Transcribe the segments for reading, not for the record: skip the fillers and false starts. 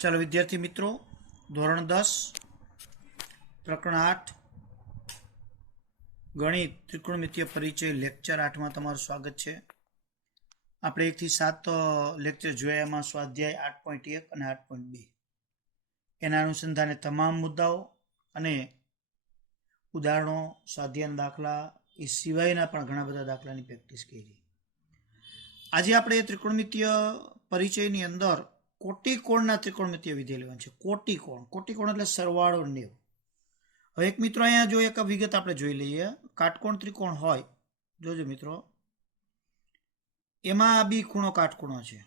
ચાલો વિદ્યાર્થી મિત્રો, ધોરણ 10 પ્રકરણ 8 ગણિત ત્રિકોણમિતીય પરિચય લેક્ચર 8 માં તમારું સ્વાગત છે. આપણે 1 થી 7 લેક્ચર જોયા. એમાં સ્વાધ્યાય 8.1 અને 8.2 એના અનુસંધાને તમામ મુદ્દાઓ અને ઉદાહરણો, સ્વાધ્યાયના દાખલા એ સિવાયના પણ ઘણા બધા દાખલાની પ્રેક્ટિસ કરી. આજે આપણે ત્રિકોણમિતીય પરિચયની અંદર કોટિકોણના ત્રિકોણમિતીય વિધેય લેવાનું છે. કોટિકોણ એટલે સરવાળો 90. હવે એક મિત્રો અહીંયા જો એક વિગત આપણે જોઈ લઈએ. કાટકોણ ત્રિકોણ હોય, જોજો મિત્રો, એમાં આ બી ખૂણો કાટખૂણો છે.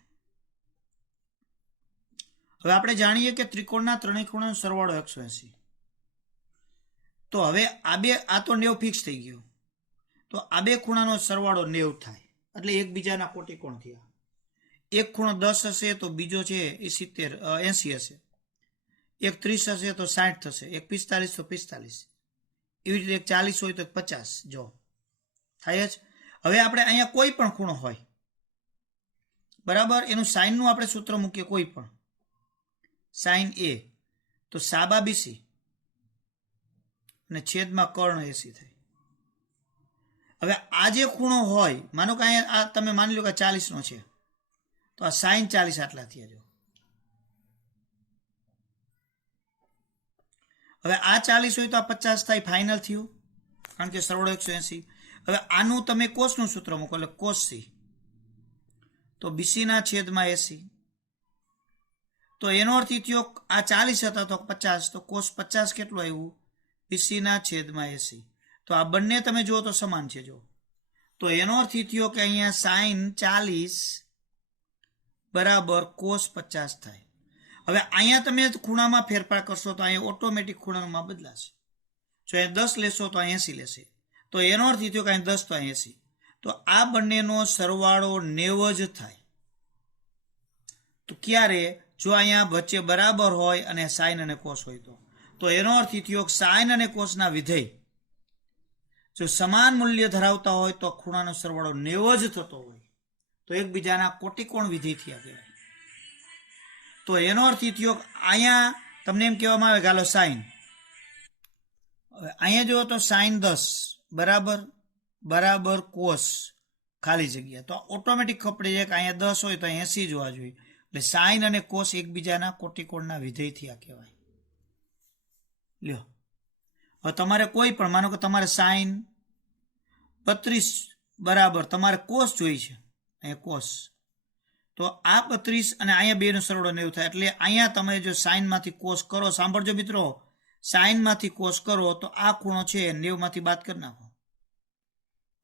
હવે આપણે જાણીએ કે ત્રિકોણના ત્રણેય ખૂણાનો સરવાળો 180. તો હવે આ તો 90 ફિક્સ થઈ ગયું. તો આ બે ખૂણાનો સરવાળો 90 થાય એટલે એકબીજાના કોટિકોણ થયા. એક ખૂણો 10 હશે તો બીજો છે એ 80 હશે. એક 30 હશે તો 60 થશે. એક 45 તો 45. એવી રીતે એક 40 હોય તો 50. જો થાય જ. હવે આપણે અહીંયા કોઈ પણ ખૂણો હોય, બરાબર, એનું સાઇનનું આપણે સૂત્ર મૂકીએ. કોઈ પણ સાઇન એ તો સાબા બીસી અને છેદમાં કર્ણ 80 થાય. હવે આ જે ખૂણો હોય, માનો કે અહીંયા આ તમે માની લો કે 40 નો છે, તો આ સાઈન 40 આટલા થયા. જો હવે આ 40 હોય તો આ 50 થાય. ફાઇનલ થયું, કારણ કે સરવાળો 180. હવે આનું તમે કોસનું સૂત્ર મૂકો એટલે કોસ સી તો બીસી ના છેદમાં 80. તો એનો અર્થ એ થયો આ 40 હતા તો 50, તો કોસ 50 કેટલું આવ્યું? બીસી ના છેદમાં 80. તો આ બંને તમે જુઓ તો સમાન છે. જો તો એનો અર્થ એ થયો કે અહીંયા સાઈન 40 બરાબર કોસ 50 થાય. હવે અહીંયા તમે ખૂણામાં ફેરફાર કરશો તો અહીંયા ઓટોમેટિક ખૂણાનું માપ બદલાશે. જો અહીંયા 10 લેશો તો અહીંયા 80 લેશે. તો એનો અર્થ એ થયો કે અહીંયા 10 તો અહીંયા 80. તો આ બંનેનો સરવાળો 90 જ થાય. તો ક્યારે? જો અહીંયા વચ્ચે બરાબર હોય અને સાઈન અને કોસ હોય તો એનો અર્થ એ થયો કે સાઈન અને કોસના વિધેય જો સમાન મૂલ્ય ધરાવતા હોય તો ખૂણાનો સરવાળો 90 જ થતો હોય તો એકબીજાના કોટિકોણ વિધેય થયા કહેવાય. તો એનો અર્થ એ થયો કે અહીંયા તમને એમ કહેવામાં આવે કે હાલો સાઈન, હવે અહીંયા જુઓ તો સાઈન 10 બરાબર કોસ ખાલી જગ્યા, તો ઓટોમેટિક ખપડી જાય કે અહીંયા 10 હોય તો અહીંયા 80 જોવા જોઈએ. એટલે સાઈન અને કોસ એકબીજાના કોટિકોણના વિધેય થયા કહેવાય. લ્યો, હવે તમારે કોઈ પણ માનો કે તમારે સાઈન 32 બરાબર તમારે કોસ જોઈ છે, અહીંયા કોસ, તો આ 32 અને અહીંયા બેનો સરવાળો 90 થાય. એટલે અહીંયા તમે જો સાઈનમાંથી કોસ કરો, સાંભળજો મિત્રો, સાઈનમાંથી કોસ કરો તો આ ખૂણો છે 90 માંથી બાદ કરી નાખો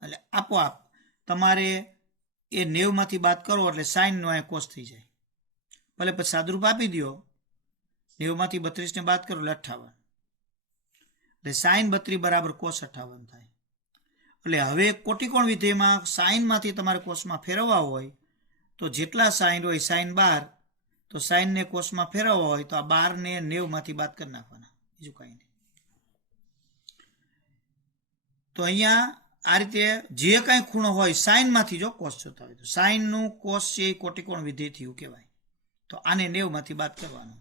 એટલે આપોઆપ તમારે એ 90 માંથી બાદ કરો એટલે સાઈનનો અહીંયા કોસ થઈ જાય. ભલે પછી સાદુરૂપ આપી દો, 90 માંથી 32 ને બાદ કરો એટલે 58. એટલે સાઈન 32 બરાબર કોસ 58 થાય. એટલે હવે કોટિકોણ વિધેયમાં સાઈનમાંથી તમારે કોસમાં ફેરવવા હોય તો જેટલા સાઈન હોય સાઈન 12, તો સાઈનને કોસમાં ફેરવવા હોય તો આ 12 ને 90 માંથી બાદ કરી નાખવાના, બીજું કાંઈ નહીં. તો અહીંયા આ રીતે જે કાંઈ ખૂણો હોય સાઈનમાંથી જો કોસ જોતા હોય તો સાઈનનું કોસ છે એ કોટિકોણ વિધેય થયું કહેવાય. તો આને 90 માંથી બાદ કરવાનું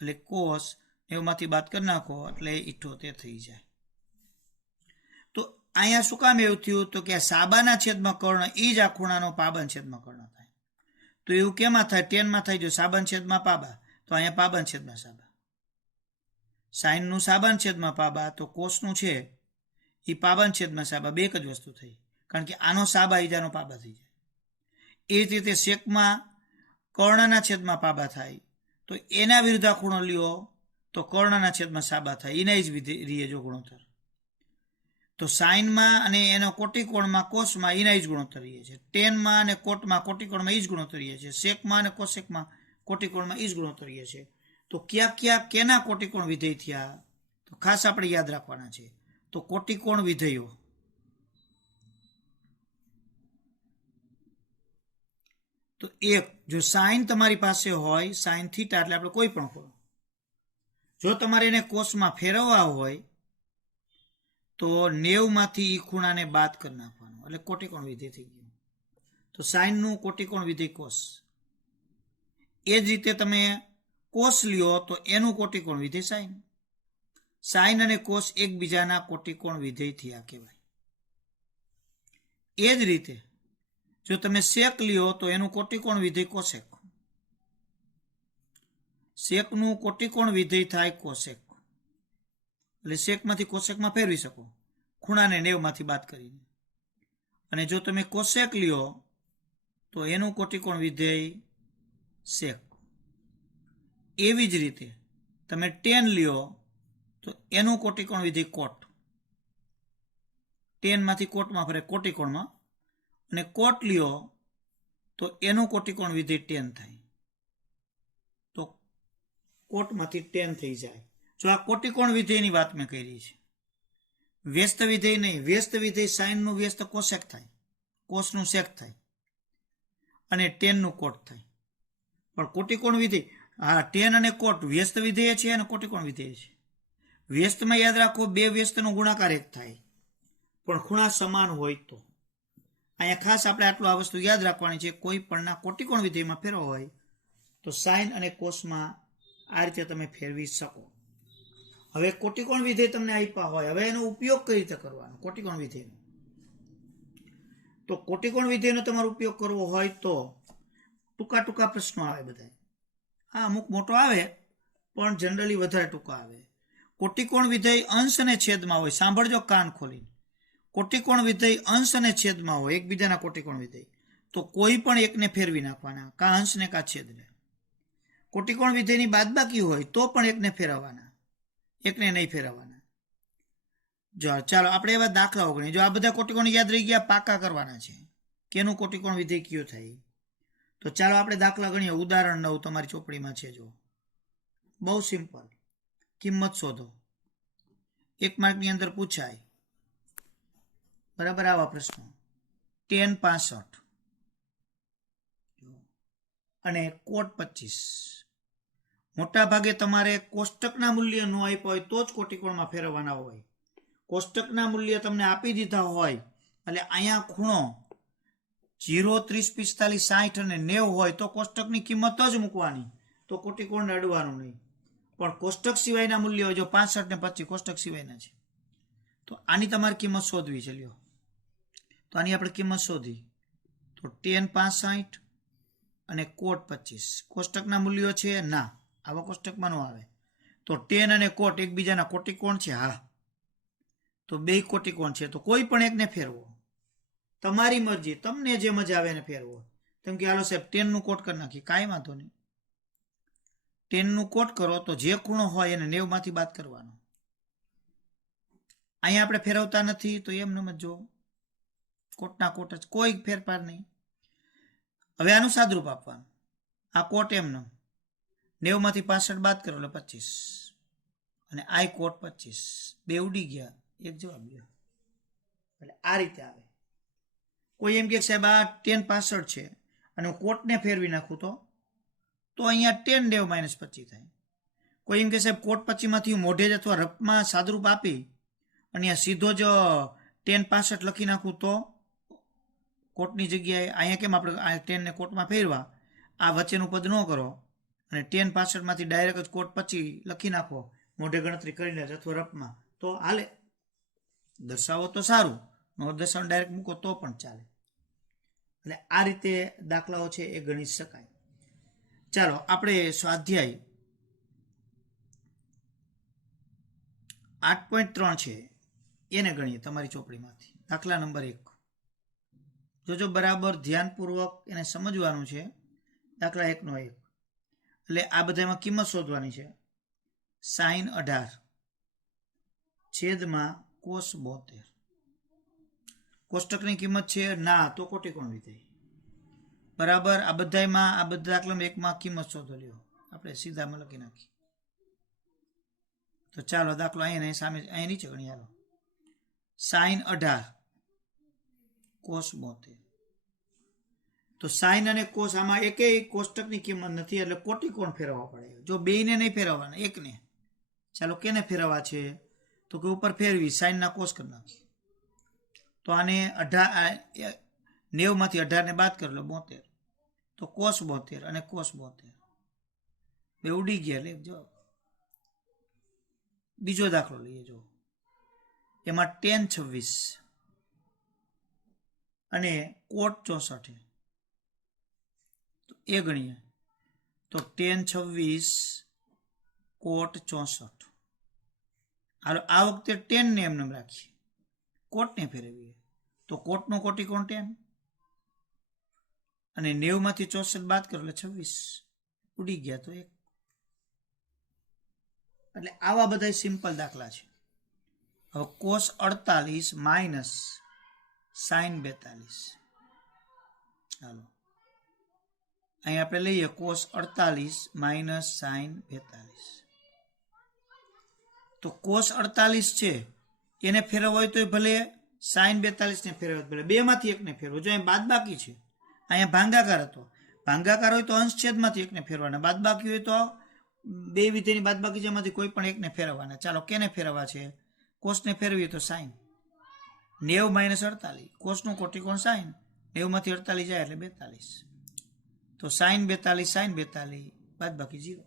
એટલે કોસ 90 માંથી બાદ કરી નાખો એટલે 78 થઈ જાય. તો અહીંયા શું કામ એવું થયું? તો કે આ સાબાના છેદમાં કર્ણ એ જ આ ખૂણાનો પાબન છેદમાં કર્ણ થાય. તો એવું કેમાં થાય? ટેનમાં થાય. જો સાબન છેદમાં પાબા તો અહીંયા પાબન છેદમાં સાબા. સાઈનનું સાબન છેદમાં પાબા તો કોસનું છે એ પાબન છેદમાં સાબા, બે જ વસ્તુ થઈ, કારણ કે આનો સાબા ઈજાનો પાબા થઈ જાય. એ જ રીતે શેકમાં કર્ણના છેદમાં પાબા થાય તો એના વિરુદ્ધ ખૂણો લ્યો તો કર્ણના છેદમાં સાબા થાય, એના જ રીએ જો ગુણોત્તર. તો સાઈનમાં અને એનો કોટિકોણમાં કોસમાં એના જ ગુણોત્તર રહીએ છે. ટેનમાં અને કોટમાં કોટિકોણમાં એ જ ગુણોત્તર રહીએ છે. શેકમાં અને કોસેકમાં કોટિકોણમાં એ જ ગુણોત્તર રહીએ છે. તો ક્યાં કેના કોટિકોણ વિધેય થયા તો ખાસ આપણે યાદ રાખવાના છે. તો કોટિકોણ વિધેયો તો એક, જો સાઈન તમારી પાસે હોય, સાઈન થીટા એટલે આપણે કોઈ પણ ખૂણો, જો તમારે એને કોસમાં ફેરવવા હોય તો 90 માંથી એ ખૂણાને બાદ કરી નાખવાનું એટલે કોટિકોણ વિધેય થઈ ગયું. તો સાઈનનું કોટિકોણ વિધેય કોસ. એ જ રીતે તમે કોસ લ્યો તો એનું કોટિકોણ વિધેય સાઈન. સાઈન અને કોસ એકબીજાના કોટિકોણ વિધેય થયા કહેવાય. એ જ રીતે જો તમે સેક લ્યો તો એનું કોટિકોણ વિધેય કોસેક. સેકનું કોટિકોણ વિધેય થાય કોસેક. એટલે સેકમાંથી કોસેકમાં ફેરવી શકો ખૂણાને 90 માંથી બાદ કરીને. અને જો તમે કોસેક લ્યો તો એનું કોટિકોણ વિધેય સેક. એવી જ રીતે તમે ટેન લ્યો તો એનું કોટિકોણ વિધેય કોટ. ટેનમાંથી કોટમાં ફરે કોટિકોણમાં. અને કોટ લ્યો તો એનું કોટિકોણ વિધેય ટેન થાય. તો કોટમાંથી ટેન થઈ જાય. જો આ કોટિકોણ વિધેયની વાત મેં કરી છે, વ્યસ્ત વિધેય નહીં. વ્યસ્ત વિધેય સાઈનનું વ્યસ્ત કોસેક થાય, કોસનું સેક થાય અને ટેનનું કોટ થાય. પણ કોટિકોણ વિધેય, હા, ટેન અને કોટ વ્યસ્ત વિધેય છે અને કોટિકોણ વિધેય છે. વ્યસ્તમાં યાદ રાખો બે વ્યસ્તનો ગુણાકાર એક થાય, પણ ખૂણા સમાન હોય તો. અહીંયા ખાસ આપણે આટલું આ વસ્તુ યાદ રાખવાની છે. કોઈ પણના કોટિકોણ વિધેયમાં ફેરવો હોય તો સાઈન અને કોસમાં આ રીતે તમે ફેરવી શકો. હવે કોટિકોણ વિધેય તમને આપ્યા હોય, હવે એનો ઉપયોગ કઈ રીતે કરવાનો કોટિકોણ વિધેયનો? તો કોટિકોણ વિધેયનો તમારો ઉપયોગ કરવો હોય તો ટૂંકા ટૂંકા પ્રશ્નો આવે બધા. હા, અમુક મોટો આવે પણ જનરલી વધારે ટૂંકા આવે. કોટિકોણ વિધેય અંશ અને છેદમાં હોય. સાંભળજો કાન ખોલીને. કોટિકોણ વિધેય અંશ અને છેદમાં હોય, એકબીજાના કોટિકોણ વિધેય, તો કોઈ પણ એકને ફેરવી નાખવાના, કા અંશને કા છેદને. કોટિકોણ વિધેયની બાદબાકી હોય તો પણ એકને ફેરવવાના, એકને નહીં ફેરવવાના. જો ચાલો આપણે એવા દાખલાઓ ગણીએ. જો આ બધા કોટિકોણ યાદ રહી ગયા, પાકા કરવાના છે કેનું કોટિકોણ વિધેય કયું થાય. તો ચાલો આપણે દાખલા ગણીએ. ઉદાહરણ 9 તમારી ચોપડીમાં છે. જો બહુ સિમ્પલ. કિંમત શોધો. 1 માર્કની અંદર પૂછાય. બરાબર, આવા પ્રશ્નો. 10 65 અને કોટ 25. મોટા ભાગે તમારે કોષ્ટકના મૂલ્ય ન આપ્યા હોય તો જ કોટિકોણમાં ફેરવવાના હોય. કોષ્ટકના મૂલ્ય તમને આપી દીધા હોય એટલે અહીંયા ખૂણો 0, 30, 45, 60 અને 90 હોય તો કોષ્ટકની કિંમત જ મૂકવાની, તો કોટિકોણને અડવાનું નહીં. પણ કોષ્ટક સિવાયના મૂલ્યો જો 65 ને 25 કોષ્ટક સિવાયના છે તો આની તમારે કિંમત શોધવી છે. લ્યો, તો આની આપણે કિંમત શોધી. તો 10 65 અને કોટ 25 કોષ્ટકના મૂલ્યો છે ના, આવા કોષ્ટકમાં ન આવે. તો 10 અને કોટ એકબીજાના કોટિકોણ છે. હા, તો બે કોટિકોણ છે, તો કોઈ પણ એકને ફેરવો, તમારી મરજી, તમને જે મજા આવે એને ફેરવો. તેમ કે હાલો સાહેબ 10 નું કોટ કરી નાખી, કાંઈ વાંધો નહીં. 10 નું કોટ કરો તો જે ખૂણો હોય એને 90 માંથી બાદ કરવાનો. અહીંયા આપણે ફેરવતા નથી તો એમ સમજો કોટના કોટ જ, કોઈ ફેરફાર નહીં. હવે આનું સાદરૂપ આપવાનું. આ કોટ એમનો 90 માંથી 65 બાદ કરો એટલે 25 અને આ કોટ 25, બે ઉડી ગયા, એક જવાબ લ્યો. એટલે આ રીતે આવે. કોઈ એમ કે સાહેબ આ 10 65 છે અને હું કોટને ફેરવી નાખું તો અહીંયા 10 90 -25 થાય. કોઈ એમ કે સાહેબ કોટ 25 માંથી મોઢે જ અથવા રફમાં સાદરૂપ આપી અને આ સીધો જ 10 65 લખી નાખું તો કોટની જગ્યાએ અહીંયા કેમ આપણે આ 10 ને કોટમાં ફેરવા, આ વચ્ચેનું પદ ન કરો અને 10 65 માંથી ડાયરેક્ટ જ કોટ 25 લખી નાખો મોઢે ગણતરી કરીને અથવા રફમાં, તો હાલે. દર્શાવો તો સારું, નો દર્શાવો ડાયરેક્ટ મૂકો તો પણ ચાલે. એટલે આ રીતે દાખલાઓ છે એ ગણી શકાય. ચાલો આપણે સ્વાધ્યાય 8.3 છે એને ગણીએ તમારી ચોપડીમાંથી. દાખલા નંબર 1. જોજો બરાબર ધ્યાનપૂર્વક એને સમજવાનું છે. દાખલા 1 નો 1. એટલે આ બધામાં કિંમત શોધવાની છે. સાઈન 18 છેદમાં કોસ 72. કોષ્ટકની કિંમત છે ના, તો કોટિકોણ વિધેય. બરાબર, આ બધામાં આ બધા દાખલામાં એકમાં કિંમત શોધો. લ્યો, આપણે સીધામાં લખી નાખીએ. તો ચાલો દાખલો અહીંયા સામે અહીંયા નીચે ગણી. હાલો, સાઈન 18 કોસ 72. તો સાઈન અને કોસ આમાં એકેય કોષ્ટકની કિંમત નથી એટલે કોટિકોણ ફેરવવા પડે. જો બેયને નહીં ફેરવવાના, એકને. ચાલો કેને ફેરવવા છે? તો કે ઉપર ફેરવી સાઈનના કોસ કરી નાખીએ. તો આને 90 માંથી 18 ને બાદ કરી લો 72. તો કોસ 72 અને કોસ 72 બે ઉડી ગયા એટલે જો બીજો દાખલો લઈએ. જો એમાં tan 26 અને cot 64 તો એ ગણીએ તો tan 26 cot 64. હાલો આ વખતે tan ને એમને રાખીએ, કોટને ફેરવીએ તો કોટનો કોટિકોણ tan અને 90 માંથી 64 બાદ કરો એટલે 26 ઉડી ગયા તો 1. એટલે આવા બધા સિમ્પલ દાખલા છે. હવે cos 48 માઇનસ sin 42. ચાલો અહીં આપણે લઈએ cos 48 માઇનસ sin 42. તો cos 48 છે એને ફેરવવો હોય તો ભલે sin 42 ને ફેરવો ભલે, બે માંથી એકને ફેરવો. જો અહીં બાદ બાકી છે, અહીંયા ભાંગાકાર હતો, ભાંગાકાર હોય તો અંશ છેદમાંથી એકને ફેરવાના, બાદ બાકી હોય તો બે વિધેયની બાદ બાકી જેમાંથી કોઈ પણ એકને ફેરવવાના. ચાલો કેને ફેરવવા છે? કોસને ફેરવીએ તો સાઈન 90 માઇનસ 48, કોસનું કોટિકોણ સાઈન 90 માંથી 48 જાય એટલે 42. તો સાઈન 42 બાદ બાકી 0.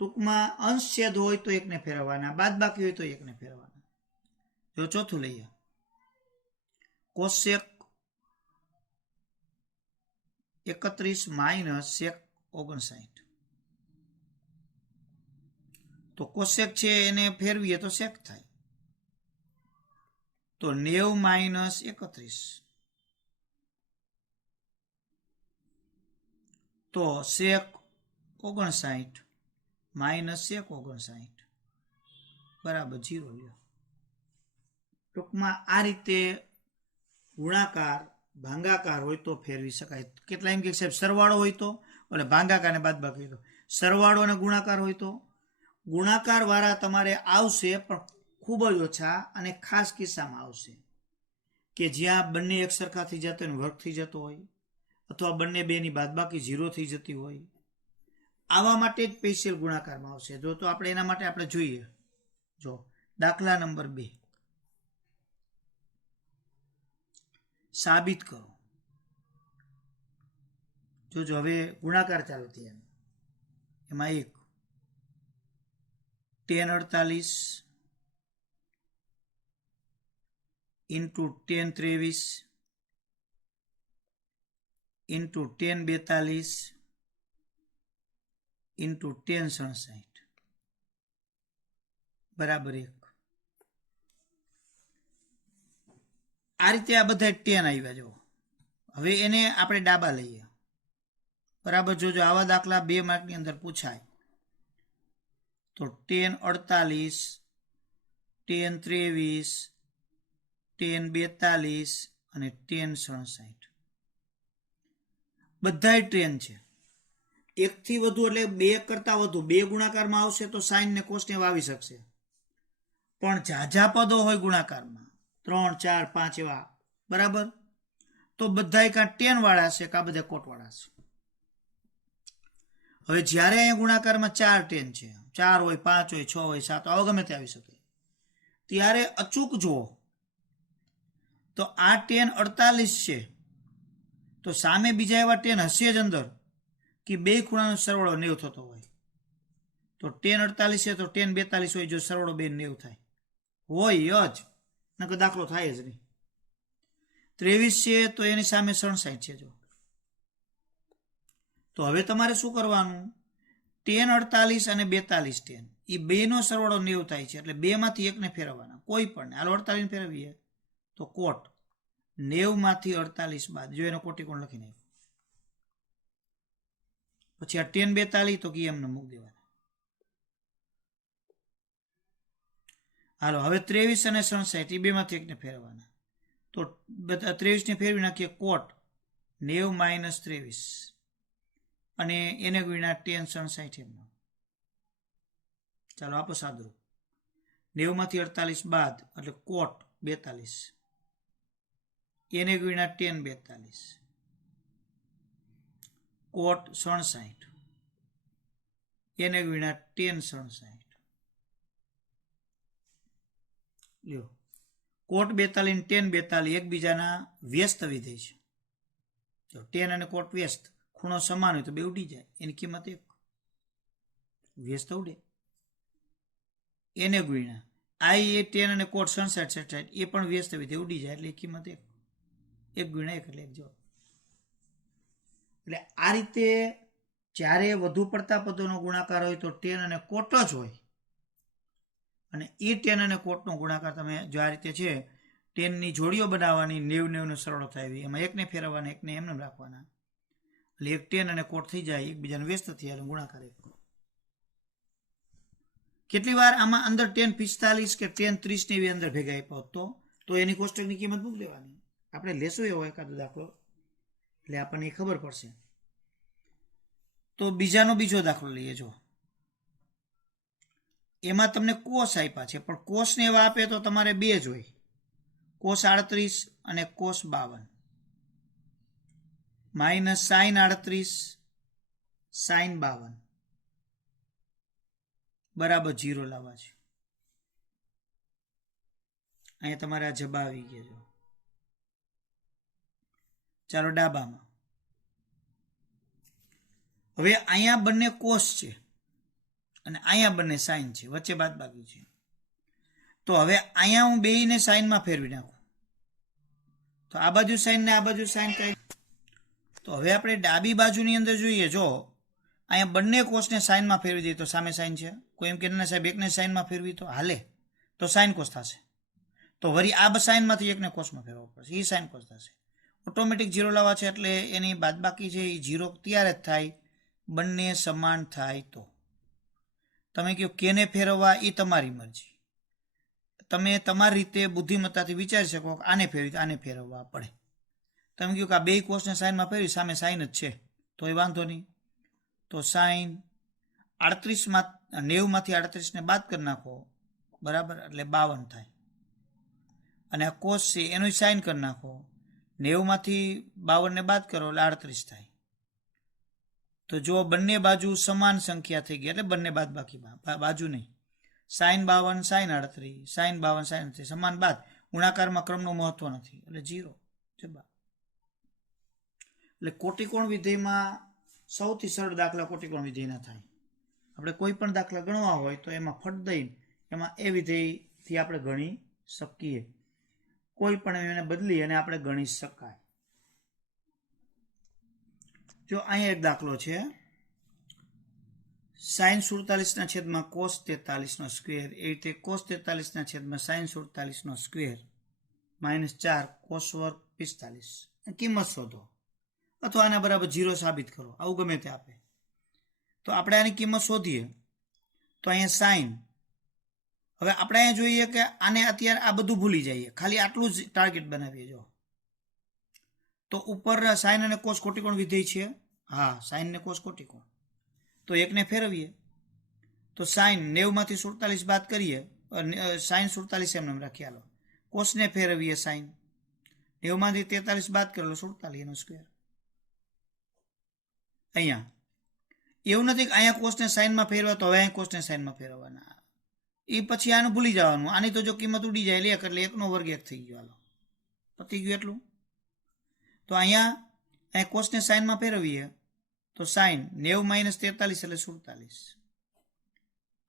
ટૂંકમાં અંશ છેદ હોય તો એકને ફેરવવાના, બાદ બાકી હોય તો એકને ફેરવવાના. જો ચોથું લઈએ, કોસેક 31 માઇનસ સેક 59. તો કોસેક છે એને ફેરવીએ તો સેક થાય, તો 90 માઇનસ 31 તો સેક 59 માઇનસ સેક 59 બરાબર 0 લ્યો. ટૂંકમાં આ રીતે ગુણાકાર ભાંગાકાર હોય તો ફેરવી શકાય. કેટલા એમ કે સાહેબ સરવાળો હોય તો, એટલે ભાંગાકાર ને બાદ બાકી હોય તો, સરવાળો અને ગુણાકાર હોય તો ગુણાકાર વાળા તમારે આવશે પણ ખૂબ જ ઓછા, અને ખાસ કિસ્સામાં આવશે કે જ્યાં બંને એક સરખા થઈ જતો હોય, વર્ગ થઈ જતો હોય, અથવા બંને બેની બાદબાકી 0 થઈ જતી હોય, આવા માટે જ સ્પેશિયલ ગુણાકારમાં આવશે. જો તો આપણે એના માટે આપણે જોઈએ. જો દાખલા નંબર 2 સાબિત કરો. જોજો હવે ગુણાકાર ચાલુ થયા. એમાં એક tan 48 into tan 23 into tan 42 into tan 67 બરાબર 1. આ રીતે આ બધા tan આવ્યા. જો હવે એને આપણે ડાબા લઈએ. બરાબર જોજો, આવા દાખલા 2 માર્કની અંદર પૂછાય. તો tan 48 tan 23 tan 42 અને tan 67 બધાય tan છે. એકથી વધુ એટલે 2 કરતા વધુ 2 ગુણાકારમાં આવશે તો સાઈન ને કોસ ને વાવી શકશે, પણ ઝાઝા પદો હોય ગુણાકારમાં 3 4 5 એવા બરાબર, તો બધાય કાં tan વાળા છે કાં બધા કોટ વાળા છે. હવે જ્યારે અહીંયા ગુણાકારમાં 4 tan છે, 4 હોય 5 હોય 6 હોય 7 આવો ગમે તે આવી શકે, ત્યારે અચૂક જુઓ તો આ tan 48 છે તો સામે બીજા એવા tan હશે જ અંદર કે બે ખૂણાનો સરવાળો 90 થતો હોય. તો tan 48 છે તો tan 42 હોય, જો સરવાળો 2 90 થાય હોય જ, નકર દાખલો થાય જ નહીં. 23 છે તો એની સામે 67 છે. જો તો હવે તમારે શું કરવાનું? tan 48 અને 42 tan એ બેનો સરવાળો 90 થાય છે, એટલે બે માંથી એકને ફેરવવાના, કોઈ પણ. હાલો 48 ફેરવીએ તો કોટ 90 માંથી 48 બાદ, જો એનો કોટિકોણ લખી નાખ્યો. પછી આ tan 42 તો એમને મૂકી દેવાના. હાલો હવે 23 અને 67 એ બે માંથી એકને ફેરવવાના, તો 23 ને ફેરવી નાખીએ કોટ 90 માઇનસ 23 અને એને ગુણ્યા tan 67 એમનો. ચાલો આપો સાદુરૂપ. 90 માંથી 48 બાદ એટલે કોટ 42 એને ગુણ્યા tan 42 કોટ 67 એને ગુણ્યા tan 67. લ્યો કોટ 42 ને tan 42 એકબીજાના વ્યસ્ત વિધેય છે. જો tan અને કોટ વ્યસ્ત, ખૂણો સમાન હોય તો બે ઉડી જાય, એની કિંમત 1. વ્યસ્ત ઉડે. એને ગુણ્યા આઈ એ 10 અને કોટ 67 એ પણ વ્યસ્ત વિધેય ઉડી જાય એટલે કિંમત 1. 1 ગુણ્યા 1 એટલે 1 જવાબ. એટલે આ રીતે જ્યારે વધુ પડતા પદોનો ગુણાકાર હોય તો 10 અને કોટ જ હોય, અને એ 10 અને કોટનો ગુણાકાર તમે જો આ રીતે છે 10ની જોડીઓ બનાવવાની 90 સરળો થાય એમાં એકને ફેરવવાના, એકને એમને રાખવાના, એટલે એક 10 અને કોટ થઈ જાય, એકબીજાને વ્યસ્ત થઈ જાય ગુણાકાર 1. કેટલી વાર આમાં અંદર 10 45 કે 10 30 ને એવી અંદર ભેગા આપ્યા તો એની કોષ્ટકની કિંમત મૂકી દેવાની. આપણે લેશું એવો એકાદો દાખલો એટલે આપણને ખબર પડશે. તો બીજો દાખલો લઈએ. જો એમાં તમને કોસ આપ્યા છે, પણ કોસને એવા આપે તો તમારે 2 જ હોય, કોસ 38 અને કોસ 52 માઇનસ સાઇન 38 સાઇન 52 બરાબર 0 લાવવા છે. અહીંયા તમારે આ જબા આવી ગયા. ચાલો ડાબામાં. હવે અહીંયા બંને કોસ છે અને અહીંયા બંને સાઇન છે, વચ્ચે બાદબાકી છે. તો હવે અહીંયા હું બેયને સાઇનમાં ફેરવી નાખું તો આ બાજુ સાઇન ને આ બાજુ સાઇન કઈ. તો હવે આપણે ડાબી બાજુની અંદર જોઈએ. જો અહીંયા બંને કોસને સાઇનમાં ફેરવી દઈએ તો સામે સાઇન છે. કોઈ એમ કે ના સાહેબ એકને સાઇનમાં ફેરવી તો હાલે, તો સાઇન કોસ થશે. તો વળી આ સાઇનમાંથી એકને કોસમાં ફેરવવો પડશે, એ સાઇન કોસ થશે. ઓટોમેટિક 0 લાવવા છે એટલે એની બાદબાકી છે એ 0 ત્યારે જ થાય બંને સમાન થાય. તો તમે કહો કેને ફેરવવા એ તમારી મરજી, તમે તમારી રીતે બુદ્ધિમત્તાથી વિચારી શકો કે આને ફેરવી આને ફેરવવા પડે. તમે કહો કે આ બે કોસને સાઇનમાં ફેરવી, સામે સાઇન જ છે તો એ વાંધો નહીં. તો સાઇન 90માંથી 38ને બાદ કરી નાખો બરાબર, એટલે 52 થાય. અને આ કોસ છે એનું સાઇન કરી નાખો, 90માંથી 52ને બાદ કરો એટલે 38 થાય. તો જો બંને બાજુ સમાન સંખ્યા થઈ ગઈ એટલે બંને બાદ બાકીમાં બાજુ નહીં, સાઇન 52 સાઇન 38 સાઇન 52 સાઇન 38 સમાન બાદ, ગુણાકારમાં ક્રમનું મહત્વ નથી એટલે 0 જવાબ. એટલે કોટીકોણ વિધેયમાં સૌથી સરળ દાખલા કોટીકોણ વિધેયના થાય. આપણે કોઈ પણ દાખલા ગણવા હોય તો એમાં ફટ દઈને એમાં એ વિધેયથી આપણે ગણી શકીએ, કોઈ પણ એને બદલી અને આપણે ગણી શકાય. જો અહીંયા એક દાખલો છે, સાઇન 47/, કોસ 43/2 એ રીતે કોસ 43/, સાઇન 47/2 -4 કોસ વર્ગ 45 કિંમત શોધો, અથવા આના બરાબર 0 સાબિત કરો, આવું ગમે તે આપે. તો આપણે આની કિંમત શોધીએ તો અહીંયા સાઇન. હવે આપણે અહીંયા જોઈએ કે આને અત્યારે આ બધું ભૂલી જઈએ, ખાલી આટલું જ ટાર્ગેટ બનાવીએ. જો તો ઉપર સાઇન અને કોસ કોટીકોણ વિધેય છે. હા, સાઇન ને કોસ કોટીકોણ. તો એકને ફેરવીએ તો સાઇન 90માંથી 47 બાદ કરીએ, સાઇન 47 એમને રાખીએ. હાલો કોસને ફેરવીએ, સાઇન 90માંથી 43 બાદ કરેલો 47 એનો સ્ક્વેર. અહીંયા એવું નથી કે અહીંયા કોસને સાઇનમાં ફેરવા તો હવે અહીંયા કોસને સાઇનમાં ફેરવવાના, એ પછી આનું ભૂલી જવાનું. આની તો જો કિંમત ઉડી જાય એટલે 1 વર્ગ 1 થઈ ગયો. હાલો પતી ગયું એટલું. તો અહીંયા કોસને સાઇનમાં ફેરવીએ તો સાઇન 90 - 43 એટલે 47,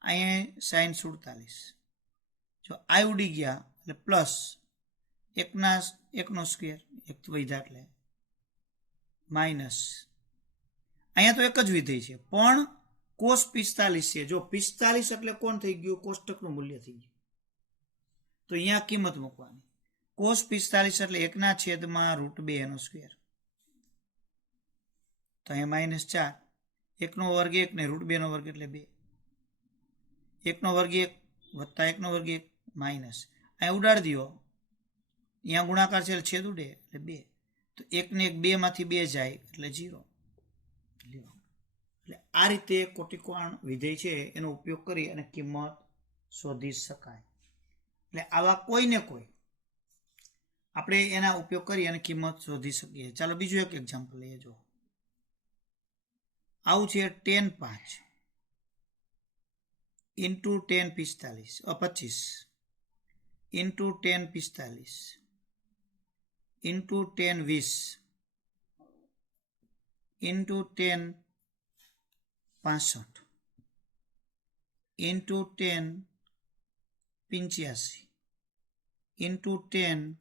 અહીંયા સાઇન 47. જો આ ઉડી ગયા એટલે પ્લસ 1નો સ્ક્વેર 1 વધ્યા એટલે માઇનસ. અહીંયા તો એક જ વિધેય છે પણ કોસ 45 છે. જો 45 એટલે કોણ થઈ ગયું, કોષ્ટકનું મૂલ્ય થઈ ગયું. તો અહીંયા કિંમત મૂકવાની. કોસ 45 એટલે 1/√2 એનો સ્ક્વેર. તો અહીંયા -4, 1નો વર્ગ 1 ને √2નો વર્ગ એટલે 2, 1નો વર્ગ 1 વત્તા 1નો વર્ગ 1 માઇનસ. અહીંયા ઉડાડી દો, અહીંયા ગુણાકાર છે એટલે છેદ ઉડે એટલે 2. તો 1 ને 1 2માંથી 2 જાય એટલે 0. એટલે આ રીતે કોટીકોણ વિધેય છે એનો ઉપયોગ કરી અને કિંમત શોધી શકાય. એટલે આવા કોઈને કોઈ આપણે એના ઉપયોગ કરી અને કિંમત શોધી શકીએ. ચાલો બીજું એક એક્ઝામ્પલ લઈએ. જો આવું છે 10/5 into 10/25 into 10/45 into 10/20 into 10/65 into 10 85 into 10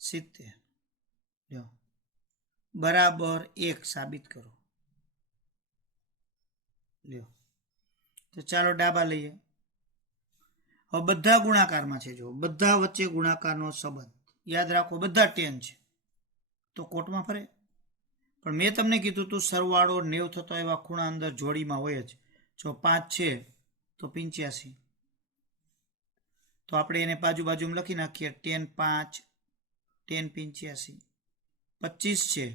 70 જો બરાબર 1 સાબિત કરો. લ્યો તો ચાલો ડાબા લઈએ. હવે બધા ગુણાકારમાં છે. જો બધા વચ્ચે ગુણાકારનો સંબંધ યાદ રાખો. બધા 10 છે તો કોટમાં ફરે. પણ મેં તમને કીધું તું સરવાળો 90 થતો એવા ખૂણા અંદર જોડીમાં હોય જ. જો 5 છે તો 85, તો આપણે એને બાજુમાં લખી નાખીએ 10 5 10 85. 25 છે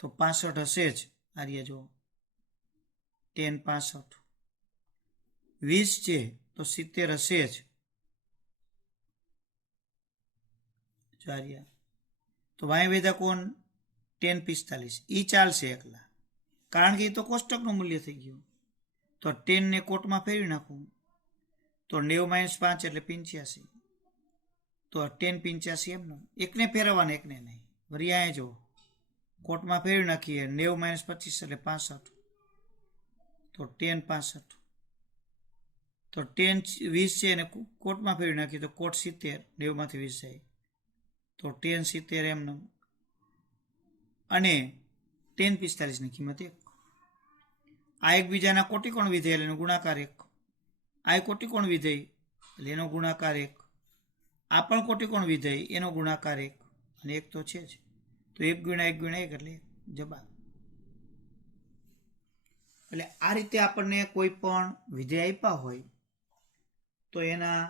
તો 65 હશે જ. આર્ય જો 10 65. 20 છે તો 70 હશે જ. જો આર્ય તો વાય વેદા કોણ 10 45 એ ચાલશે એકલા, કારણ કે એ તો કોષ્ટકનું મૂલ્ય થઈ ગયું. તો 10 ને કોટમાં ફેરવી નાખું તો 90 - 5 એટલે 85. તો 10 85 એમનો એકને ફેરવવાને એકને નહીં. વળી અહીંયા જો કોટમાં ફેરવી નાખીએ 90 - 25 એટલે 65. તો 10 65. તો 10 20 છે એને કોટમાં ફેરવી નાખીએ તો કોટ 70, 90 માંથી 20 જાય તો 10 70 એમનો. અને 10 45 ની કિંમત 1. આ એકબીજાના કોટીકોણ વિધેય એટલે એનો ગુણાકાર 1. આ કોટીકોણ વિધેય એટલે એનો ગુણાકાર 1. આ પણ કોટીકોણ વિધેય એનો ગુણાકાર 1 અને 1 તો છે જ. તો 1 ગુણ્યા 1 ગુણ્યા 1 એટલે જવાબ. એટલે આ રીતે આપણને કોઈ પણ વિધેય આપ્યા હોય તો એના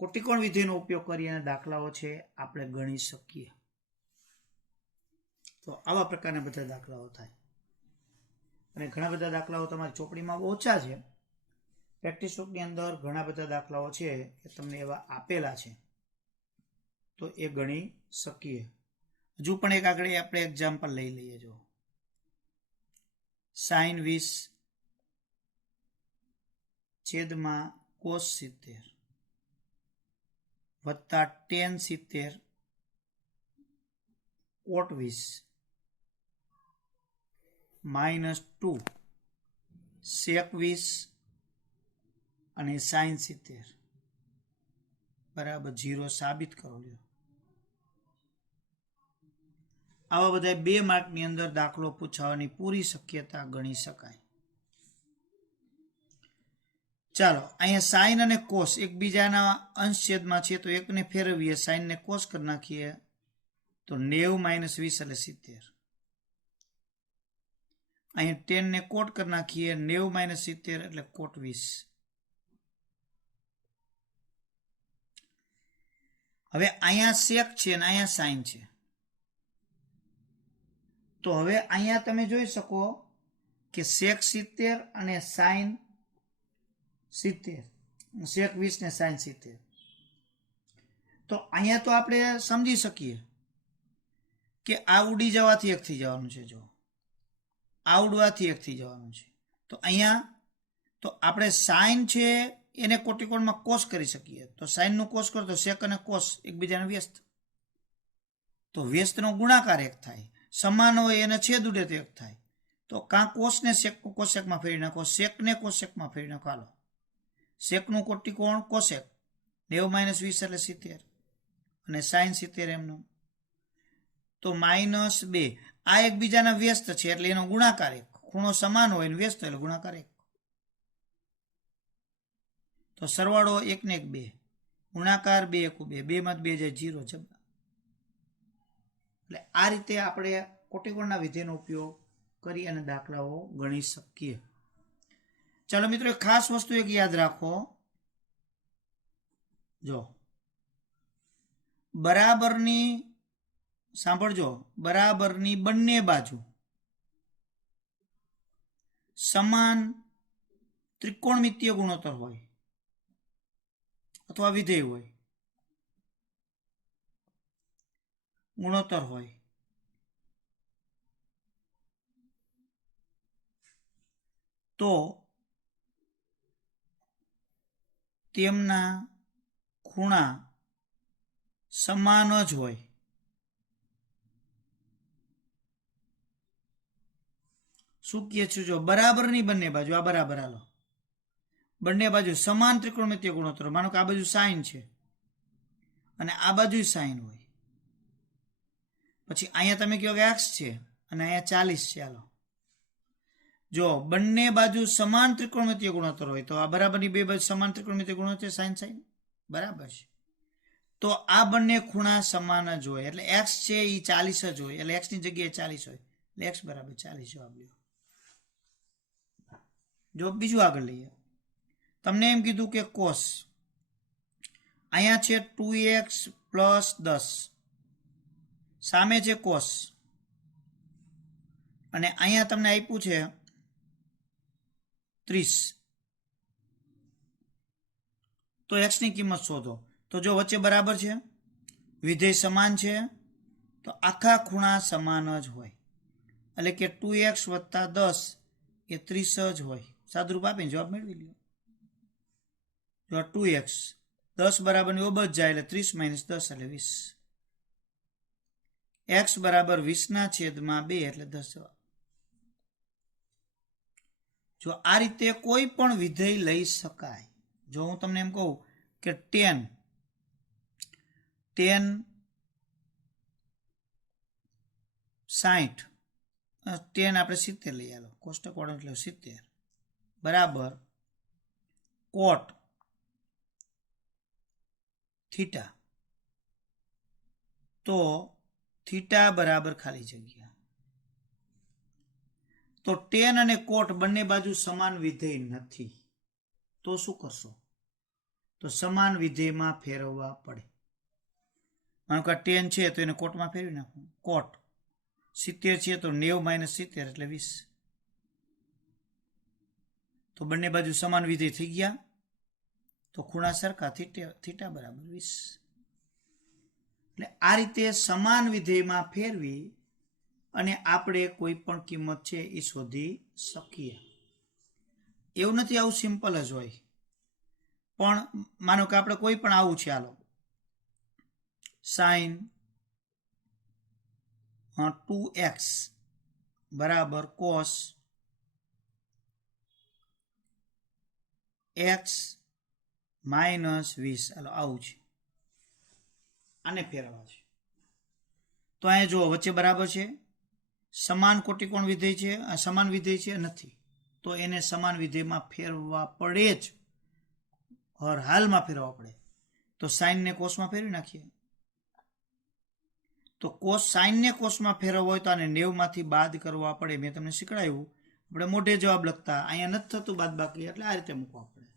કોટીકોણ વિધેયનો ઉપયોગ કરી અને દાખલાઓ છે આપણે ગણી શકીએ. તો આવા પ્રકારના બધા દાખલાઓ થાય. અને ઘણા બધા દાખલાઓ તમારી ચોપડીમાં ઓછા છે. પ્રેક્ટિસ બુકની અંદર ઘણા બધા દાખલાઓ છે એ તમને એવા આપેલા છે, તો એ ગણી શકીએ. હજુ પણ એક આગળ આપણે એક્ઝામ્પલ લઈ લઈએ. જો sin 20 છેદમાં cos 70 વત્તા tan 70 cot 20 -2 sec 20 અને sin 70 બરાબર 0 સાબિત કરો. લ્યો આવા બધા 2 માર્કની અંદર દાખલો પૂછાવાની પૂરી શક્યતા ગણી શકાય. ચાલો અહીંયા સાઇન અને કોસ એકબીજાના અંશ છેદમાં છે તો એકને ફેરવીએ, સાઇન ને કોસ કરી નાખીએ તો 90 - 20 એટલે 70. અહીંયા 10 ને કોટ કરી નાખીએ 90 - 70 એટલે કોટ 20. હવે અહીંયા સેક છે અને અહીંયા સાઇન છે. તો હવે અહીંયા તમે જોઈ શકો કે સેક 70 અને સાઇન 70, સેક 20 ને સાઇન 70. તો અહીંયા તો આપણે સમજી શકીએ કે આ ઉડી જવાથી 1 થઈ જવાનું છે. જો આ ઉડવાથી 1 થઈ જવાનું છે. તો અહીંયા તો આપણે સાઇન છે એને કોટીકોણમાં કોસ કરી શકીએ. તો સાઇનનું કોસ કરો તો સેક અને કોસ એકબીજાને વ્યસ્ત, તો વ્યસ્તનો ગુણાકાર 1 થાય. સમાન હોય એને છેદ ઉડે તો 1 થાય. તો કાં કોસને કોસેકમાં ફેરવી નાખો, સેકને કોસેકમાં ફેરવી નાખો. હાલો સેકનું કોટીકોણ કોસેક 90 - 20 એટલે 70 અને સાઇન 70 એમનો. તો -2 આ એકબીજાના વ્યસ્ત છે એટલે એનો ગુણાકાર 1. ખૂણો સમાન હોય વ્યસ્ત એટલે ગુણાકાર 1. તો સરવાળો 1 ને 1 2, ગુણાકાર 2 1 2, 2 માં 2 જાય 0 જવાબ. એટલે આ રીતે આપણે કોટીકોણના વિધેયનો ઉપયોગ કરી અને દાખલાઓ ગણી શકીએ. ચાલો મિત્રો ખાસ વસ્તુ એક યાદ રાખો. જો બરાબરની સાંભળજો, બરાબરની બંને બાજુ સમાન ત્રિકોણમિતીય ગુણોત્તર હોય અથવા વિધેય હોય, ગુણોત્તર હોય તો તેમના ખૂણા સમાન જ હોય. શું કહે છે? જો બરાબરની બંને બાજુ, આ બરાબર હાલો બંને બાજુ સમાન ત્રિકોણમિતીય ગુણોત્તર, માનો કે આ બાજુ સાઈન છે અને આ બાજુ સાઈન હોય, પછી અહીંયા તમે કહો કે x છે અને અહીંયા 40 છે. હાલો, જો બંને બાજુ સમાન ત્રિકોણમિતીય ગુણોત્તર હોય તો આ બરાબરની બે બાજુ સમાન ત્રિકોણમિતીય ગુણોત્તર સાઈન સાઈન બરાબર છે. તો આ બંને ખૂણા સમાન જ હોય એટલે x છે એ 40 જ હોય, એટલે x ની જગ્યાએ 40 હોય એટલે x બરાબર 40 જવાબ લ્યો. જો બીજું આગળ લઈએ, તમને એમ કીધું કે કોસ અહીંયા છે 2x પ્લસ 10, સામે છે કોસ, અને અહીંયા તમને આપ્યું છે 30, તો x ની કિંમત શોધો. તો જો વચ્ચે બરાબર છે, વિધેય સમાન છે, તો આખા ખૂણા સમાન જ હોય, એટલે કે 2x વત્તા 10 એ 30 જ હોય. સાદુરૂપ આપીને જવાબ મેળવી લ્યો. જો 2x 10 બરાબરની ઓબ જ જાય એટલે 30 માઇનસ 10 એટલે 20. x બરાબર 20/2 એટલે 10 જવાબ. જો આ રીતે કોઈ પણ વિધેય લઈ શકાય. જો હું તમને એમ કહું કે 10 60, 10 આપણે 70 લઈ આલો, કોષ્ટક વાળો એટલે 70 બરાબર કોટ થીટા, તો થીટા બરાબર ખાલી જગ્યા. તો 10 અને કોટ બંને બાજુ સમાન વિધેય નથી, તો શું કરશો? તો સમાન વિધેયમાં ફેરવવા પડે. માનો કે 10 છે તો એને કોટમાં ફેરવી નાખવું. કોટ 70 છે તો 90 માઇનસ 70 એટલે 20. તો બંને બાજુ સમાન વિધેય થઈ ગયા, તો ખૂણા સરખા, થીટા બરાબર 20. એટલે આ રીતે સમાન વિધેયમાં ફેરવી અને આપણે કોઈ પણ કિંમત છે એ શોધી શકીએ. એવું નથી આવું સિમ્પલ જ હોય, પણ માનો કે આપણે કોઈ પણ આવું છે, હાલો સાઈન 2x બરાબર કોસ x માઇનસ 20, હાલો આવું છે, આને ફેરવા છે. તો અહીંયા જુઓ વચ્ચે બરાબર છે, સમાન કોટિકોણ વિધેય છે, સમાન વિધેય છે નથી, તો એને સમાન વિધેયમાં ફેરવવા પડે જ, હર હાલમાં ફેરવવા પડે. તો સાઈનને કોસમાં ફેરવી નાખીએ. તો કોસ સાઈનને કોસમાં ફેરવવો હોય તો આને 90 માંથી બાદ કરવા પડે. મેં તમને શીખવાડ્યું, આપણે મોઢે જવાબ લખતા, અહીંયા નથી થતું બાદ બાકી, એટલે આ રીતે મૂકવા પડે.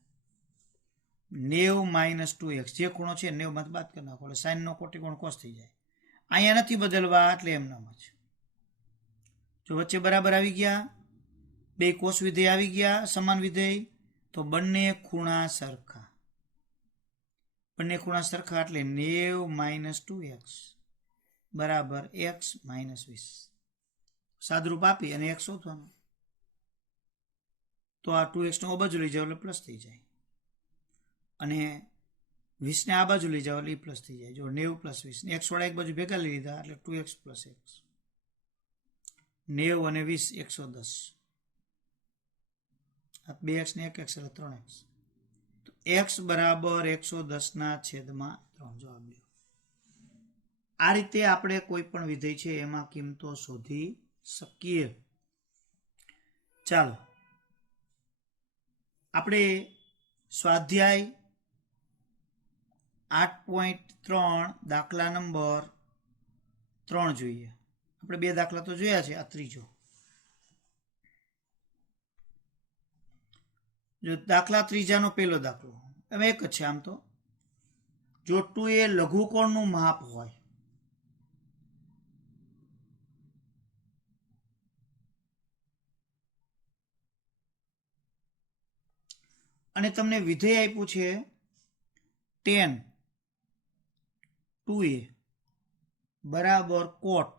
90 માઇનસ 2x, જે ખૂણો છે 90 માંથી બાદ કરી નાખો એટલે સાઈનનો કોટિકોણ કોસ થઈ જાય. અહીંયા નથી બદલવા એટલે એમનામ જ. જો વચ્ચે બરાબર આવી ગયા, બે કોસ વિધેય આવી ગયા સમાન વિધેય, તો બંને ખૂણા સરખા. બંને ખૂણા સરખા એટલે 90 માઇનસ 2x બરાબર x માઇનસ 20. સાદરૂપ આપી અને x શોધવાનું. તો આ 2x નો આ બાજુ લઈ જાવ એટલે પ્લસ થઈ જાય, અને 20 ને આ બાજુ લઈ જાવ એટલે પ્લસ થઈ જાય. જો 90 પ્લસ 20, x વાળા એક બાજુ ભેગા લઈ લીધા એટલે 2x પ્લસ x. 90 અને 20 110, 2x ને 1x એટલે 3x. તો x બરાબર 110/3 જવાબ લ્યો. આ રીતે આપણે કોઈ પણ વિધેય છે એમાં કિંમતો શોધી શકીએ. ચાલો આપણે સ્વાધ્યાય 8.3 દાખલા નંબર 3 જોઈએ. આપણે બે દાખલા તો જોયા છે, આ ત્રીજો. જો દાખલા ત્રીજાનો પહેલો દાખલો હવે એક જ છે આમ તો. જો 2 એ લઘુકોણનું માપ હોય અને તમને વિધેય આપ્યું છે 10 2a બરાબર કોટ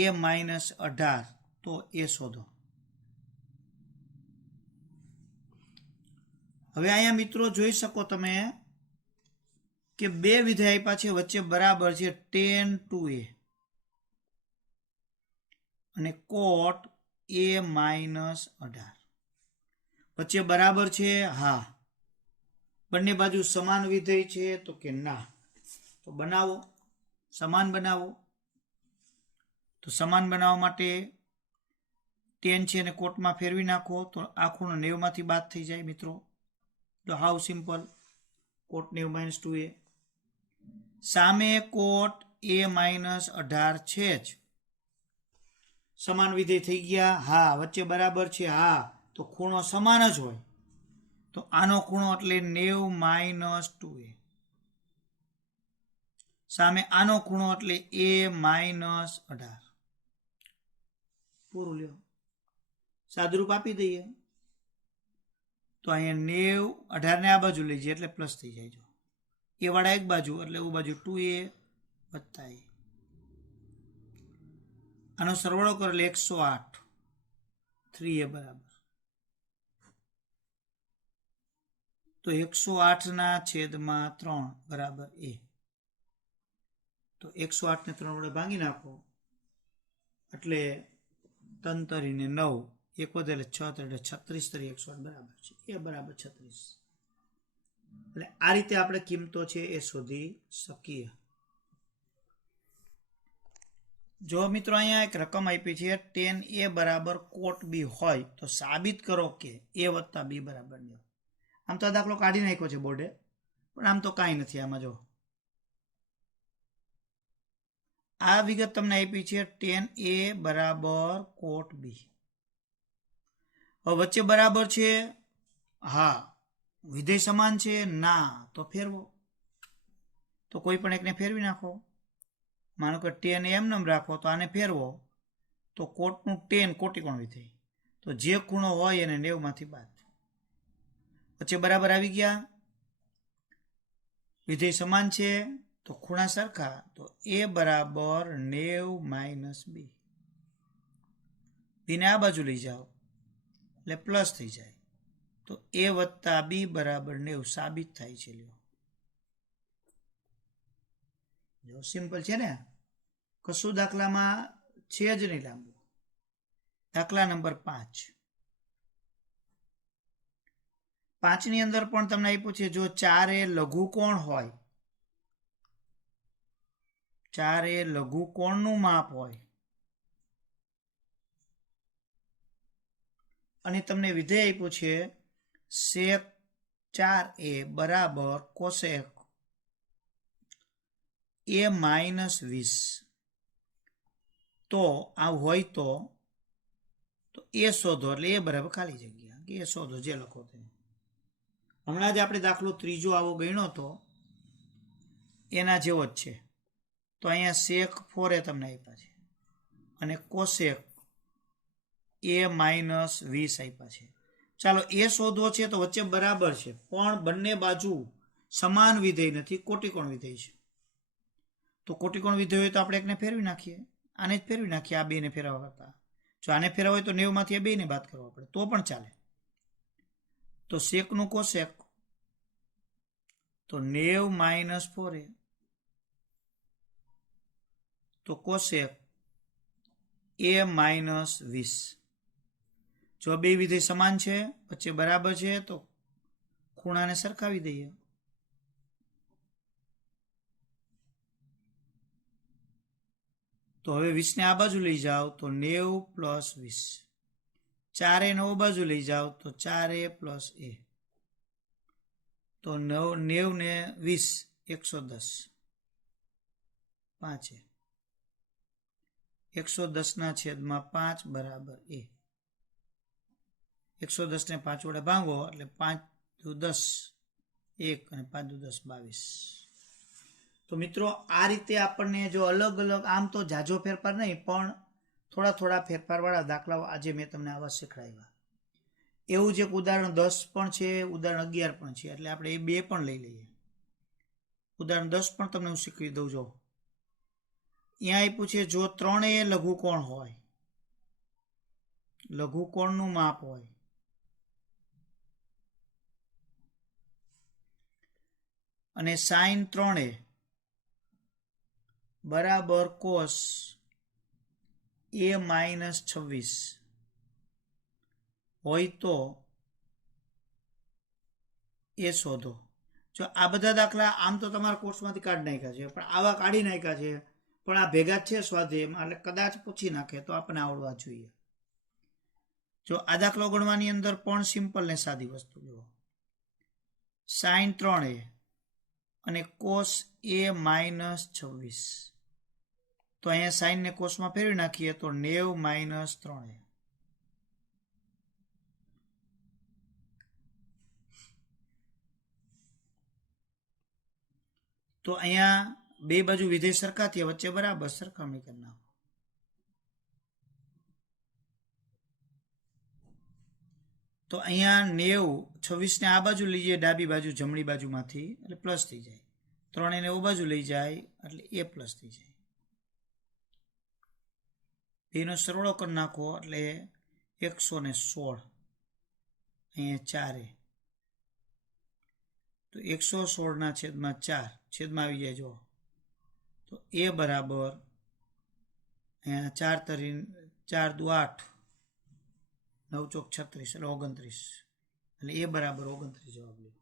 a માઇનસ 18, તો એ શોધો. હવે અહીંયા મિત્રો જોઈ શકો તમે કે બે વિધેય આપ્યા છે, વચ્ચે બરાબર છે 10 2a અને કોટ a માઇનસ 18. વચ્ચે બરાબર છે? હા. બંને બાજુ સમાન વિધેય છે? તો કે ના. તો બનાવો, સમાન બનાવો. તો સમાન બનાવવા માટે tan છે એને કોટમાં ફેરવી નાખો તો આ ખૂણો 90 માંથી બાદ થઈ જાય મિત્રો. તો હાવ સિમ્પલ. કોટ 90 - 2a. સામે કોટ a - 18 છે જ. સમાન વિધેય થઈ ગયા? હા. વચ્ચે બરાબર છે? હા. તો ખૂણો સમાન જ હોય. તો આનો ખૂણો એટલે 90 - 2a. સામે આનો ખૂણો એટલે a - 18. પૂરું લ્યો. સાદુરૂપ આપી દઈએ તો અહીંયા 90 18 ને આ બાજુ લઈ જઈએ એટલે પ્લસ થઈ જાય. એ વાળા એક બાજુ એટલે એ બાજુ 2a વત્તા a. આનો સરવાળો કરો એટલે 108. 3a બરાબર. તો 108/3 બરાબર a. તો 108 ને 3 વડે ભાંગી નાખો એટલે 3 તરીને 9, 1 વધે એટલે 6 એટલે 36 તરી 108 બરાબર છે. એ બરાબર 36. એટલે આ રીતે આપણે કિંમતો છે એ શોધી શકીએ. જો મિત્રો અહીંયા એક રકમ આપી છે tan a બરાબર cot b હોય તો સાબિત કરો કે a વત્તા b બરાબર 9. આમ તો દાખલો કાઢી નાખ્યો છે બોર્ડે, પણ આમ તો કાંઈ નથી આમાં. જો આ વિગત તમને આપી છે tan a બરાબર cot b. હવે વચ્ચે બરાબર છે? હા. વિધેય સમાન છે? ના. તો ફેરવો. તો કોઈ પણ એકને ફેરવી નાખો. માનો કે tan એમ રાખો તો આને ફેરવો તો કોટનું tan કોટીકોણ વિધેય. તો જે ખૂણો હોય એને 90 માંથી બાદ. વચ્ચે બરાબર આવી ગયા? વિધેય સમાન છે તો ખૂણા સરખા. તો a બરાબર 90 - b. બીને આ બાજુ લઈ જાઓ એટલે પ્લસ થઈ જાય. તો a વત્તા b બરાબર 90 સાબિત થાય છે. લ્યો, જો સિમ્પલ છે ને. કશું દાખલામાં છે જ નહીં લાંબુ. દાખલા નંબર 5. 5 ની અંદર પણ તમને આપ્યું છે જો 4 એ લઘુકોણ હોય, 4 એ લઘુકોણનું માપ હોય અને તમને વિધેય આપ્યું છે sec 4a બરાબર cosec a - 20. તો આ હોય તો એ શોધો. એટલે એ બરાબર ખાલી જગ્યા કે એ શોધો, જે લખો તે. હમણાં જ આપણે દાખલો ત્રીજો આવો ગણ્યો હતો એના જેવો જ છે. તો અહીંયા sec 4a તમને આપ્યા છે અને cosec a - 20 આપ્યા છે. ચાલો એ શોધવો છે તો વચ્ચે બરાબર છે પણ બંને બાજુ સમાન વિધેય નથી, કોટીકોણ વિધેય છે. તો કોટીકોણ વિધેય હોય તો આપણે એકને ફેરવી નાખીએ. આને જ ફેરવી નાખીએ આ બેને ફેરવવા કરતા. જો આને ફેરવા હોય તો 90 માંથી આ બેને બાદ કરવા પડે તો પણ ચાલે. તો સેકનું કોસેક તો 90 - 4a. તો કોસેક a - 20. જો બે વિધેય સમાન છે, વચ્ચે બરાબર છે તો ખૂણાને સરખાવી દઈએ. તો હવે 20 ને આ બાજુ લઈ જાઓ તો 90 + 20. 4a ને આ બાજુ લઈ જાઓ તો 4a + a. તો 90 ને 20 110. 5 110/5 બરાબર a. 110 ને 5 વડે ભાંગો એટલે 5 દુ 10 1 અને 5 દુ 10 22. તો મિત્રો આ રીતે આપણને જો અલગ અલગ, આમ તો જાજો ફેરફાર નહીં પણ થોડા ફેરફારવાળા દાખલાઓ આજે મેં તમને આવા શીખવાડ્યા. એવું જ એક ઉદાહરણ 10 પણ છે, ઉદાહરણ 11 પણ છે, એટલે આપણે એ બે પણ લઈ લઈએ. ઉદાહરણ 10 પણ તમને હું શીખવી દઉં. જો અહીંયા આપ્યું છે જો ત્રણેય લઘુકોણ હોય, લઘુકોણનું માપ હોય અને sin 3a બરાબર cos a - 26 હોય તો એ શોધો. જો આ બધા દાખલા આમ તો તમારા કોર્સમાંથી કાઢી નાખ્યા છે, પણ આવા કાઢી નાખ્યા છે, પણ આ ભેગા જ છે સ્વાધ્યાયમાં, એટલે કદાચ પૂછી નાખે તો આપણને આવડવા જોઈએ. જો આ દાખલો ગણવાની અંદર પણ સિમ્પલ ને સાદી વસ્તુ જુઓ, sin 3a અને cos a માઇનસ 26. તો અહીંયા સાઇન ને કોસમાં ફેરવી નાખીએ તો 90 માઇનસ 3a. તો અહીંયા બે બાજુ વિધેય સરખા થયા, વચ્ચે બરાબર સરખામણી કરી નાખો. તો અહીંયા 90 26 ને આ બાજુ લઈ જાય, ડાબી બાજુ જમણી બાજુમાંથી, એટલે પ્લસ થઈ જાય. 3 ને ઓ બાજુ લઈ જાય એટલે એ પ્લસ થઈ જાય. એનો સરવાળો કરી નાખો એટલે 116. અહીંયા 4a. તો 116 ના છેદમાં 4 છેદમાં આવી જાય. જો તો એ બરાબર અહીંયા 4 દુ 8, 9 ચોક 36 એટલે 29. એટલે એ બરાબર 29 જવાબ લે.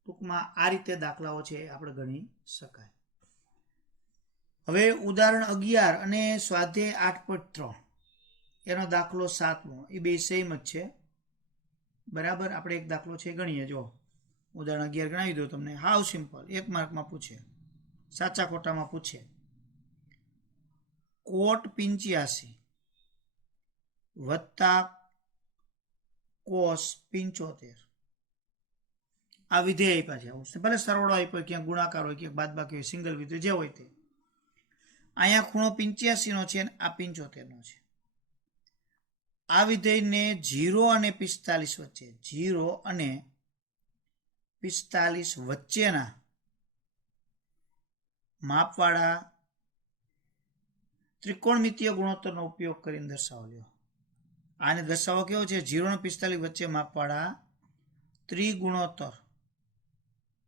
ટૂંકમાં આ રીતે દાખલાઓ છે આપણે ગણી શકાય. હવે ઉદાહરણ 11 અને સ્વાધ્યાય 8.3 એનો દાખલો 7મો, એ બે સેમ જ છે બરાબર. આપણે એક દાખલો છે ગણીએ. જો ઉદાહરણ 11 ગણાવી દો તમને, હાવ સિમ્પલ, 1 માર્કમાં પૂછે, સાચા ખોટામાં પૂછે. કોટ 85 વત્તા કોસ 75 આ વિધેય આપ્યા છે. ભલે સરવાળો આપ્યો, ક્યાંક ગુણાકાર હોય, ક્યાંક બાદબાકી હોય, સિંગલ વિધેય જે હોય તે. અહીંયા ખૂણો 85 નો છે અને આ 75 નો છે. આ વિધેયને 0 અને 45 વચ્ચે, 0 અને 45 વચ્ચેના માપવાળા ત્રિકોણમિતીય ગુણોત્તરનો ઉપયોગ કરીને દર્શાવો. લ્યો, આને દર્શાવો કેવો છે? 0 અને 45 વચ્ચે માપવાળા ત્રિગુણોત્તર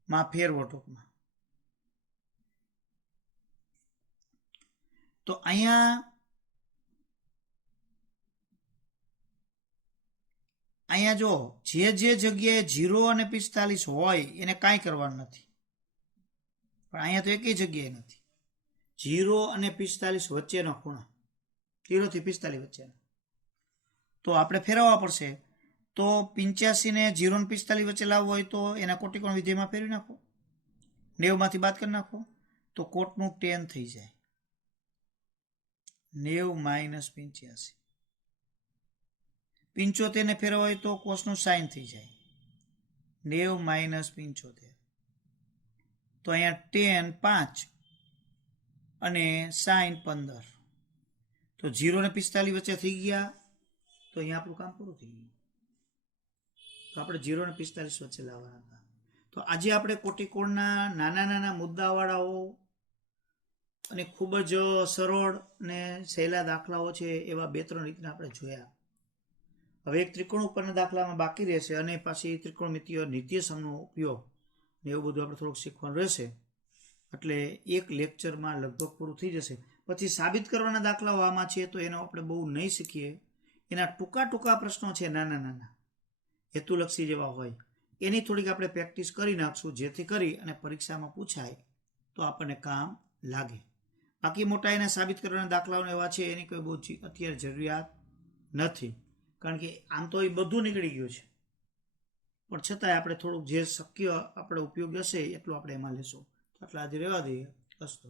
માં ફેરવો ટૂંકમાં. તો અહીંયા જો જે જગ્યાએ 0 અને 45 હોય એને કાંઈ કરવાનું નથી, પણ અહીંયા તો એકેય જગ્યાએ નથી. 0 અને 45 વચ્ચેનો ખૂણો, 0 થી 45 વચ્ચેનો, તો આપણે ફેરવવા પડશે. તો 85 ને 0 અને 45 વચ્ચે લાવવો હોય તો એના કોટીકોણ વિધેયમાં ફેરવી નાખો, 90 માંથી બાદ કરી નાખો તો કોટનું tan થઈ જાય, 90 માઇનસ 85. 75 ને ફેરવવા હોય તો કોસનું સાઇન થઈ જાય, 90 માઇનસ 75. તો અહીંયા tan 5 અને સાઇન 15. તો 0 ને 45 વચ્ચે થઈ ગયા, તો અહીંયા આપણું કામ પૂરું થઈ ગયું. તો આપણે 0 અને 45 વચ્ચે લાવવાના હતા. તો આજે આપણે કોટીકોણના નાના નાના મુદ્દાવાળાઓ અને ખૂબ જ સરળ અને સહેલા દાખલાઓ છે એવા 2-3 રીતના આપણે જોયા. હવે એક ત્રિકોણ ઉપરના દાખલામાં બાકી રહેશે અને પાછી ત્રિકોણમિતીય નિત્યસમનો ઉપયોગ ને એવું બધું આપણે થોડુંક શીખવાનું રહેશે. એટલે એક લેક્ચરમાં લગભગ પૂરું થઈ જશે. પછી સાબિત કરવાના દાખલાઓ આમાં છે તો એનો આપણે બહુ નહીં શીખીએ. એના ટૂંકા પ્રશ્નો છે, નાના નાના હેતુલક્ષી જેવા હોય, એની થોડીક આપણે પ્રેક્ટિસ કરી નાખશું, જેથી કરી અને પરીક્ષામાં પૂછાય તો આપણને કામ લાગે. બાકી મોટા એના સાબિત કરવાના દાખલાઓ એવા છે એની કોઈ બહુ અત્યારે જરૂરિયાત નથી, કારણ કે આમ તો એ બધું નીકળી ગયું છે. પણ છતાંય આપણે થોડુંક જે શક્ય આપણે ઉપયોગ હશે એટલું આપણે એમાં લેશું. તો આટલા આજે રહેવા દઈએ. અસ્તુ.